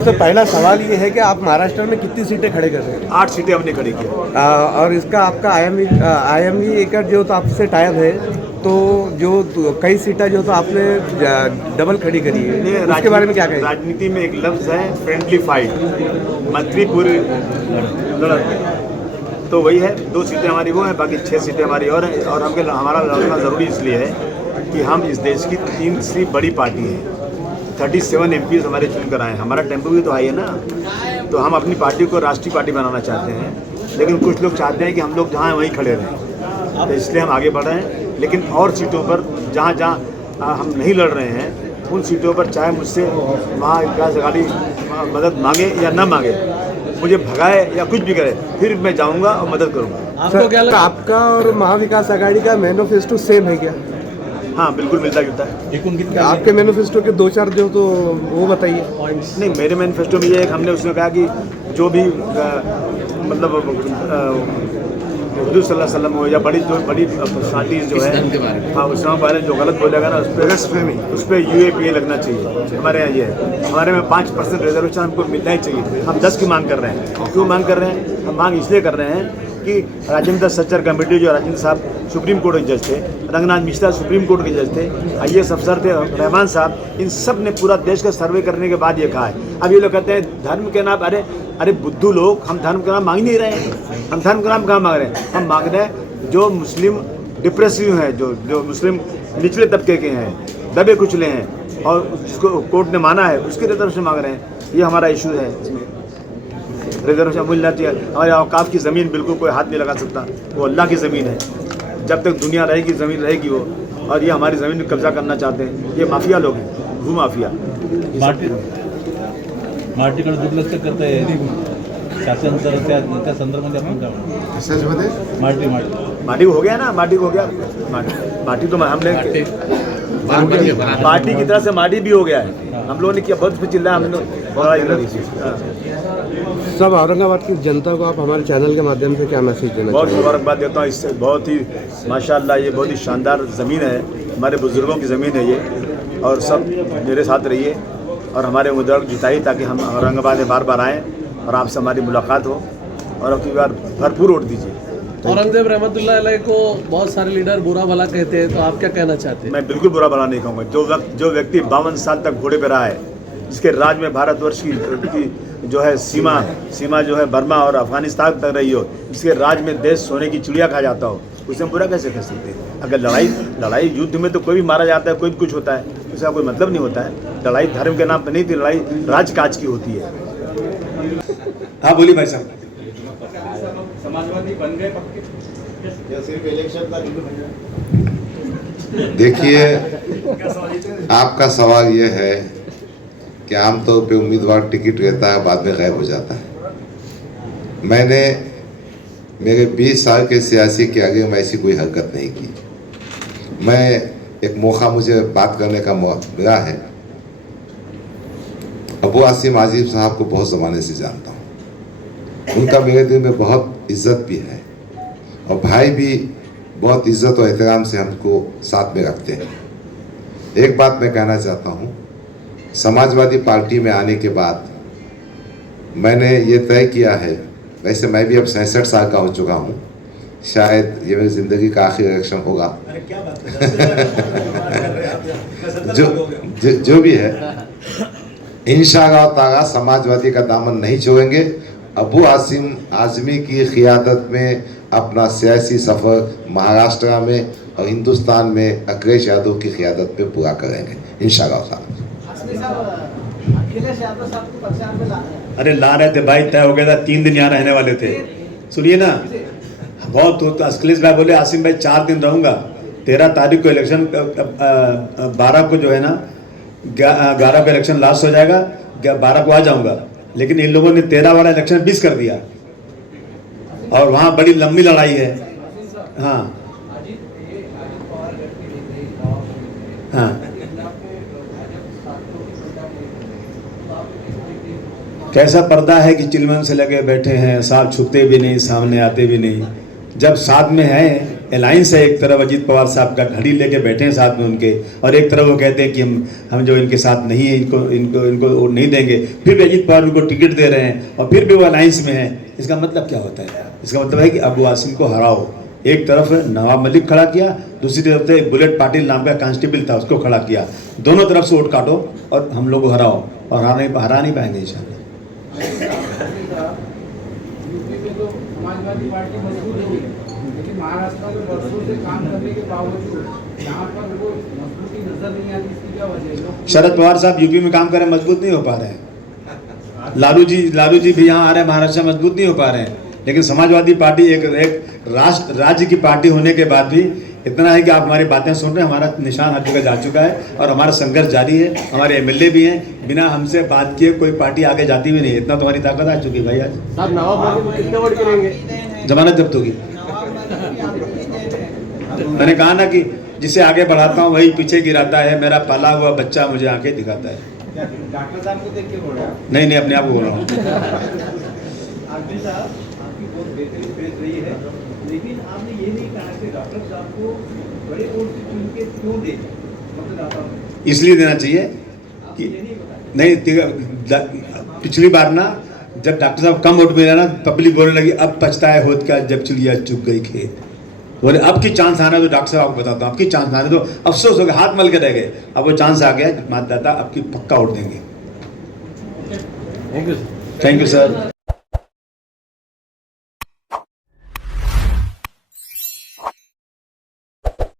तो पहला सवाल ये है कि आप महाराष्ट्र में कितनी सीटें खड़े कर रहे हैं? 8 सीटें हमने खड़ी की। और इसका आपका IME का जो तो आपसे टाइप है, तो जो कई सीटें जो तो आपने डबल खड़ी करी है, उसके बारे में क्या कहें? राजनीति में एक लफ्ज़ है फ्रेंडली फाइट, मंत्री पूरी लड़त में, तो वही है। 2 सीटें हमारी वो हैं, बाकी 6 सीटें हमारी और हैं। और हमारा लड़ना ज़रूरी इसलिए है कि हम इस देश की तीसरी बड़ी पार्टी है। 37 MPs हमारे चुन कर आए हैं। हमारा टेम्पो भी तो हाई है ना, तो हम अपनी पार्टी को राष्ट्रीय पार्टी बनाना चाहते हैं। लेकिन कुछ लोग चाहते हैं कि हम लोग जहाँ हैं वहीं खड़े रहें, तो इसलिए हम आगे बढ़ रहे हैं। लेकिन और सीटों पर जहाँ जहाँ हम नहीं लड़ रहे हैं, उन सीटों पर चाहे मुझसे महाविकास अघाड़ी मदद मांगे या न मांगे, मुझे भगाए या कुछ भी करे, फिर मैं जाऊँगा और मदद करूँगा। आपको क्या लगता है, आपका और महाविकास आघाड़ी का मैनिफेस्टो सेम है क्या? हाँ, बिल्कुल मिलता जुलता है। आपके मैनिफेस्टो के 2-4 जो तो वो बताइए। नहीं, मेरे मैनिफेस्टो में ये है, हमने उसमें कहा कि जो भी मतलब हुजूर सल्लल्लाहु अलैहि वसल्लम हो या बड़ी पर्सनालिटीज जो है, हाँ, उसके बारे में जो गलत बोलेगा ना, उस पर UAPA लगना चाहिए। हमारे यहाँ ये है, हमारे में 5% रिजर्वेशन हमको मिलना ही चाहिए। हम 10 की मांग कर रहे हैं। क्यों मांग कर रहे हैं? हम मांग इसलिए कर रहे हैं कि राजेंद्र सच्चर कमेटी, जो राजेंद्र साहब सुप्रीम कोर्ट के जज थे, रंगनाथ मिश्रा सुप्रीम कोर्ट के जज थे, IAS अफसर थे, रहमान साहब, इन सब ने पूरा देश का सर्वे करने के बाद ये कहा है। अब ये लोग कहते हैं धर्म के नाम, अरे बुद्धू लोग, हम धर्म का नाम मांग नहीं रहे हैं। हम धर्म का नाम कहाँ मांग रहे हैं? हम मांग रहे हैं जो मुस्लिम डिप्रेसिव हैं, जो मुस्लिम निचले तबके के हैं, दबे कुचले हैं, और जिसको कोर्ट ने माना है, उसके रिजर्वेशन मांग रहे हैं। ये हमारा इशू है। इसमें रिजर्वेशन मिलना चाहिए। हमारे औकाफ की ज़मीन बिल्कुल कोई हाथ नहीं लगा सकता, वो अल्लाह की ज़मीन है। जब तक दुनिया रहेगी, ज़मीन रहेगी वो। और ये हमारी ज़मीन पर कब्जा करना चाहते हैं। ये माफिया लोग हैं, भू माफिया। माटीकडे दुर्लक्ष करत आहे शासन, तर त्या संदर्भामध्ये आपण काय म्हणतो? माटी हो गया ना, माटी हो गया। माटी तो हमने पार्टी की तरह से माटी भी हो गया है। हम लोगों ने किया, बहुत कुछ चिल्लाया हमने। सब औरंगाबाद की जनता को आप हमारे चैनल के माध्यम से क्या मैसेज देना बहुत चाहिए? मुबारकबाद देता हूँ। इससे बहुत ही माशाल्लाह, ये बहुत ही शानदार ज़मीन है, हमारे बुज़ुर्गों की ज़मीन है ये। और सब मेरे साथ रहिए और हमारे उम्मीदवार को जिताइए, ताकि हम औरंगाबाद में बार बार आएँ और आपसे हमारी मुलाकात हो, और अब की बार भरपूर वोट दीजिए। औरंगजेब रहमतुल्लाह अलैह को बहुत सारे लीडर बुरा भला कहते हैं, तो आप क्या कहना चाहते हैं? मैं बिल्कुल बुरा भला नहीं कहूँगा। जो व्यक्ति 52 साल तक घोड़े पर रहा है, जिसके राज में भारतवर्ष की जो है सीमा जो है बर्मा और अफगानिस्तान तक रही हो, जिसके राज में देश सोने की चिड़िया खा जाता हो, उसे हम बुरा कैसे कह सकते हैं? अगर लड़ाई युद्ध में तो कोई भी मारा जाता है, कोई भी कुछ होता है, उसका कोई मतलब नहीं होता है। लड़ाई धर्म के नाम पर नहीं थी, लड़ाई राजकाज की होती है। हाँ, बोलिए भाई साहब। समाजवादी बन गए पक्के या सिर्फ इलेक्शन का? देखिए, आपका सवाल यह है कि आमतौर पे उम्मीदवार टिकट रहता है, बाद में गायब हो जाता है। मैंने मेरे 20 साल के सियासी के आगे मैं ऐसी कोई हरकत नहीं की। मैं एक मौका मुझे बात करने का मिला है। अबू आसिम आजिम साहब को बहुत ज़माने से जानता हूँ, उनका मेरे दिल में बहुत इज्जत भी है, और भाई भी बहुत इज्जत और एहतराम से हमको साथ में रखते हैं। एक बात मैं कहना चाहता हूँ, समाजवादी पार्टी में आने के बाद मैंने ये तय किया है, वैसे मैं भी अब 67 साल का हो चुका हूँ, शायद ये मेरी ज़िंदगी का आखिरी इलेक्शन होगा। जो भी है, इंशाअल्लाह ताला समाजवादी का दामन नहीं छोड़ेंगे। अबू आसिम आज़मी की क़ियादत में अपना सियासी सफ़र महाराष्ट्र में और हिंदुस्तान में अखिलेश यादव की क़ियादत में पूरा करेंगे इंशाअल्लाह ताला। अरे ला रहे थे भाई, तय हो गया था, 3 दिन यहाँ रहने वाले थे। सुनिए ना, बहुत तो अखिलेश भाई बोले आसिम भाई 4 दिन रहूँगा। 13 तारीख को इलेक्शन, 12 को जो है ना, 11 को इलेक्शन लास्ट हो जाएगा, 12 को आ जाऊँगा। लेकिन इन लोगों ने 13 वाला इलेक्शन 20 कर दिया, और वहाँ बड़ी लंबी लड़ाई है। हाँ हाँ, कैसा पर्दा है कि चिलमन से लगे बैठे हैं, साथ छुपते भी नहीं, सामने आते भी नहीं। जब साथ में हैं अलायंस है। एक तरफ अजीत पवार साहब का घड़ी लेके बैठे हैं साथ में उनके, और एक तरफ वो कहते हैं कि हम जो इनके साथ नहीं है, इनको वोट नहीं देंगे, फिर भी अजीत पवार उनको टिकट दे रहे हैं और फिर भी वो अलायंस में है। इसका मतलब क्या होता है? इसका मतलब है कि अबू आसिम को हराओ। एक तरफ नवाब मलिक खड़ा किया, दूसरी तरफ से बुलेट पाटिल नाम का कांस्टेबल था, उसको खड़ा किया। दोनों तरफ से वोट काटो और हम लोग को हराओ, और हरा नहीं पाएंगे इंशाल्लाह। यूपी में तो समाजवादी पार्टी मजबूत हो गई, लेकिन महाराष्ट्र में वर्षों से काम करने के बावजूद यहाँ पर वो मजबूती नजर नहीं आती। इसकी क्या वजह है? शरद पवार साहब यूपी में काम कर रहे हैं, मजबूत नहीं हो पा रहे हैं। लालू जी भी यहाँ आ रहे हैं, महाराष्ट्र में मजबूत नहीं हो पा रहे हैं। लेकिन समाजवादी पार्टी एक राज्य की पार्टी होने के बाद भी इतना है कि आप हमारी बातें सुन रहे हैं, हमारा निशान हर जगह जा चुका है और हमारा संघर्ष जारी है। हमारे एमएलए भी हैं, बिना हमसे बात किए कोई पार्टी आगे जाती भी नहीं। इतना तो हमारी ताकत आ चुकी है भाई। आज साहब नवाब मलिक को कितने वोट गिरेंगे? जमानत जब्त होगी। मैंने कहा ना कि जिसे आगे बढ़ाता हूँ वही पीछे गिराता है। मेरा पाला हुआ बच्चा मुझे आके दिखाता है। डॉक्टर साहब को देख के बोल रहा है? नहीं, अपने आप को बोल रहा हूँ। आरपी साहब, आपकी बहुत बेहतरीन प्रेस रही है, लेकिन आपने ये नहीं कहा कि डॉक्टर साहब को बड़े वोट से चुन के क्यों दे मतदाताओं ने? इसलिए देना चाहिए कि नहीं, पिछली बार ना जब डॉक्टर साहब कम वोट मिला ना, पब्लिक बोलने लगी अब पछता है होत का जब चिड़िया चुग गई खेत। बोले अब की चांस आना, तो डॉक्टर साहब आपको बताता हूँ, अब की चांस आने तो अफसोस हो गया, हाथ मल के रह गए। अब वो चांस आ गया, मतदाता अब की पक्का वोट देंगे। Thank you. Thank you sir.